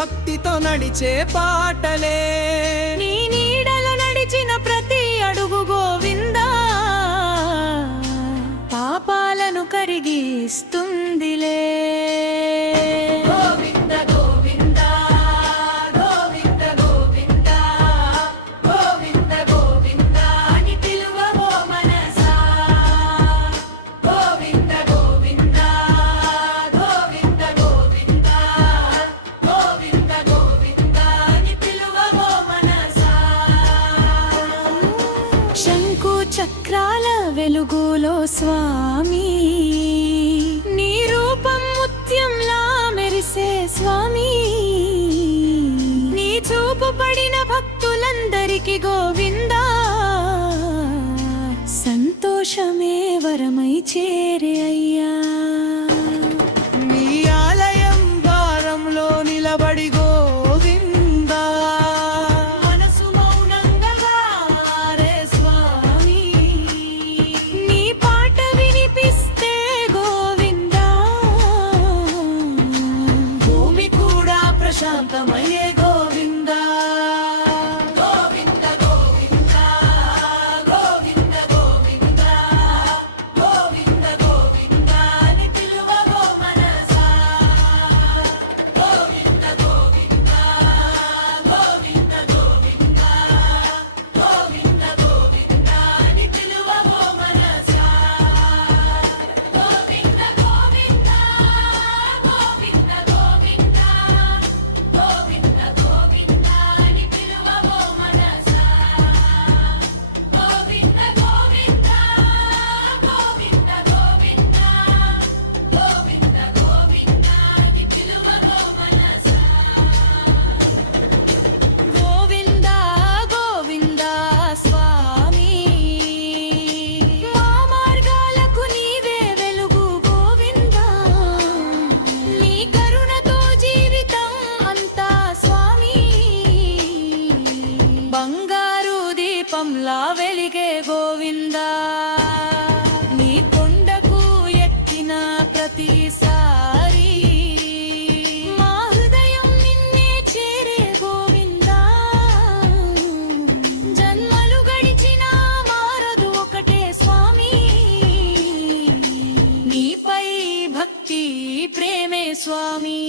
భక్తితో నడిచే పాటలే. నీ నీడలో నడిచిన ప్రతి అడుగు గోవిందా పాపాలను కరిగిస్తుందిలే. చక్రాల వెలుగులో స్వామి నీ రూపం ముత్యంలా మెరిసే స్వామి. నీ చూపు పడిన భక్తులందరికీ గోవిందా సంతోషమే వరమై చేరే అయ్యా. నీ ఆలయం ద్వారంలో నిలబడి గోవిందా మనసు మౌనంగా రే స్వామి. నీ పాట వినిపిస్తే గోవిందా భూమి కూడా ప్రశాంతమయ్యే గోవిందా. బంగారు దీపంలా వెలిగే గోవిందా నీ కొండకు ఎక్కిన ప్రతిసారి మా హృదయం నిన్నే చేరే గోవిందా. జన్మలు గడిచినా మారదు ఒకటే స్వామి నీపై భక్తి ప్రేమే స్వామి.